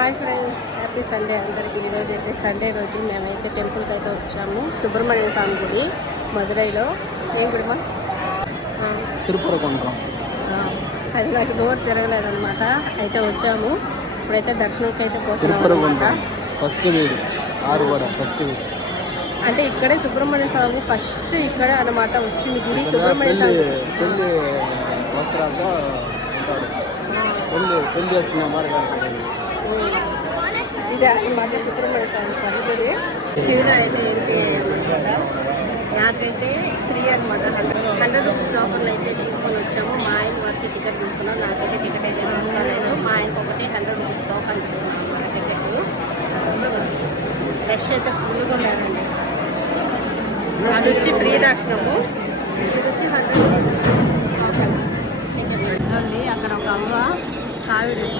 Hi friends, happy Sunday అందరికీ. ఈరోజు అయితే సండే రోజు మేమైతే టెంపుల్కి అయితే వచ్చాము. సుబ్రహ్మణ్య స్వామి గుడి మదురైలో. ఏం గుడిమా? తిరుపతి. అది నాకు నోరు తిరగలేదన్నమాట. అయితే వచ్చాము. ఇప్పుడైతే దర్శనంకి అయితే పోతున్నాం. ఫస్ట్ అంటే ఇక్కడే సుబ్రహ్మణ్య స్వామి ఫస్ట్ ఇక్కడే అన్నమాట వచ్చింది గుడి. సుబ్రహ్మణ్య స్వామి పెళ్లి చేసుకున్న ఇదే అన్నమాట సుబ్రహ్మణ్య స్వామి ఫస్ట్ది. శివుడు అయితే ఏంటి అనమాట. నాకైతే ఫ్రీ అనమాట. 100 రూపీస్ టోకన్లు అయితే తీసుకొని వచ్చాము. మా ఆయన వారికి టికెట్ తీసుకున్నాం. నాకైతే టికెట్ అయితే తీసుకోలేదు. మా ఆయనకి ఒకటి 100 రూపీస్ టోకన్ తీసుకున్నాం అనమాట టికెట్. రష్ అయితే ఫుల్గా ఉండాలండి. అది వచ్చి ఫ్రీ దర్శనము. ఇది వచ్చి 100 రూపీస్ టోకన్. అక్కడ ఒక అమ్మ కావిడి